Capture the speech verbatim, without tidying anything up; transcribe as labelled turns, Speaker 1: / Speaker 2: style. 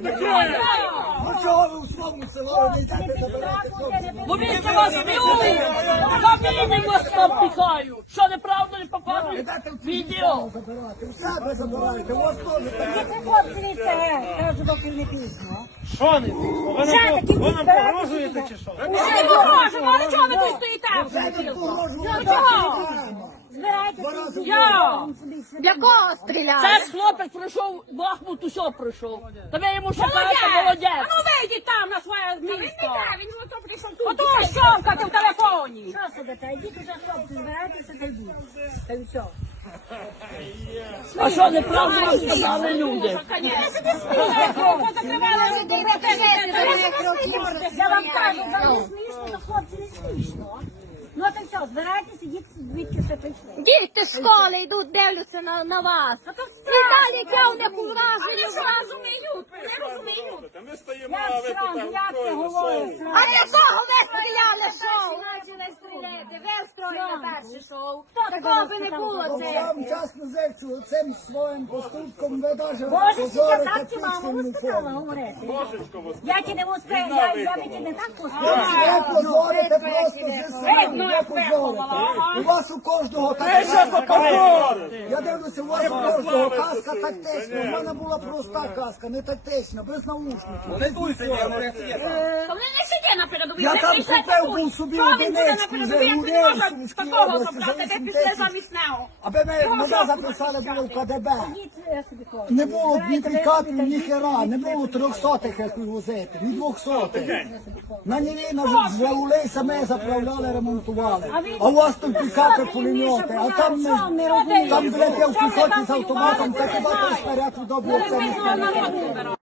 Speaker 1: Ну чого ви у своєму село не йдете забирати хлопців?
Speaker 2: Бо він за вас б'ють! Камінь вас там піхаю! Що неправда не показують?
Speaker 1: Йдете в
Speaker 2: Відео!
Speaker 1: забирати, у себе забирайте, у вас теж так.
Speaker 3: Це хлопці, це кажу, доки не пізно.
Speaker 4: Що не пізно? Ви нам, по- ви нам погрожуєте чи що?
Speaker 2: Ми не погрожуємо, але чого ви тут стоїте?
Speaker 1: Вже тут погрожували.
Speaker 3: Збирайтеся.
Speaker 2: Я!
Speaker 3: Для кого стріляли?
Speaker 2: Це ж хлопець пройшов, Бахмут усе пройшов. Та ви йому ще кажете, молодець. А ну вийдіть там на своє місто. Він ото прийшов тут. Ото щовкати в телефоні.
Speaker 3: Що сидите? Йдіть уже, хлопці, збирайтеся та йдіть. Та й все.
Speaker 2: А що неправду вам сказали люди?
Speaker 3: Я вам кажу, вам не смішно, то хлопці не смішно. Ну так все, збирайтеся, ідіть звідки все прийшли.
Speaker 5: Діти з школи йдуть, дивляться на, на вас. І далі яке у них ураження, розуміють, не розуміють.
Speaker 4: Ми стоїмо,
Speaker 3: Я
Speaker 4: а ви
Speaker 3: срам,
Speaker 4: тут
Speaker 3: як ти говориш?
Speaker 5: А якого ви стріляли шоу? Почали стріляти, ви строїли перше шоу. Такого би не було
Speaker 1: Я
Speaker 5: це.
Speaker 1: вам чесно зичу, цим своїм поступком ви навіть
Speaker 3: Боже, я
Speaker 1: позорите
Speaker 3: так ці маму
Speaker 1: пісню
Speaker 3: сказала
Speaker 1: форму.
Speaker 3: говорити.
Speaker 4: Божечко вас.
Speaker 3: Я ті не успію, я, я би ті не так
Speaker 1: Ви
Speaker 3: пустила.
Speaker 1: позорите просто зі силами, ви позорите. У вас у кожного так Я дивлюся, у вас у кожного каска тактична. У мене була проста каска, не тактична, без наушників.
Speaker 2: Вони не сидять на передовій.
Speaker 1: Я
Speaker 2: ви
Speaker 1: там
Speaker 2: прийшли
Speaker 1: купив
Speaker 2: тут.
Speaker 1: був собі
Speaker 2: Що він буде на
Speaker 1: одиничку,
Speaker 2: передовій, як
Speaker 1: вже
Speaker 2: він не
Speaker 1: у
Speaker 2: може
Speaker 1: Сумській
Speaker 2: такого
Speaker 1: області за
Speaker 2: забрати, ви
Speaker 1: вісім
Speaker 2: пішли
Speaker 1: тисяч.
Speaker 2: замість нього.
Speaker 1: Аби мене мене записали було в КДБ.
Speaker 3: Ідіть, я собі кажу.
Speaker 1: Не було ні пікапів, ні хера, не було трьохсотих, як вивозити, ні двохсотих. На Ніві вже улей саме заправляли, ремонтували. А у вас тут пікапи, пулемети, а там, не, там, блядь, я в піхоті з автоматом, так хіба той снаряд удобно це не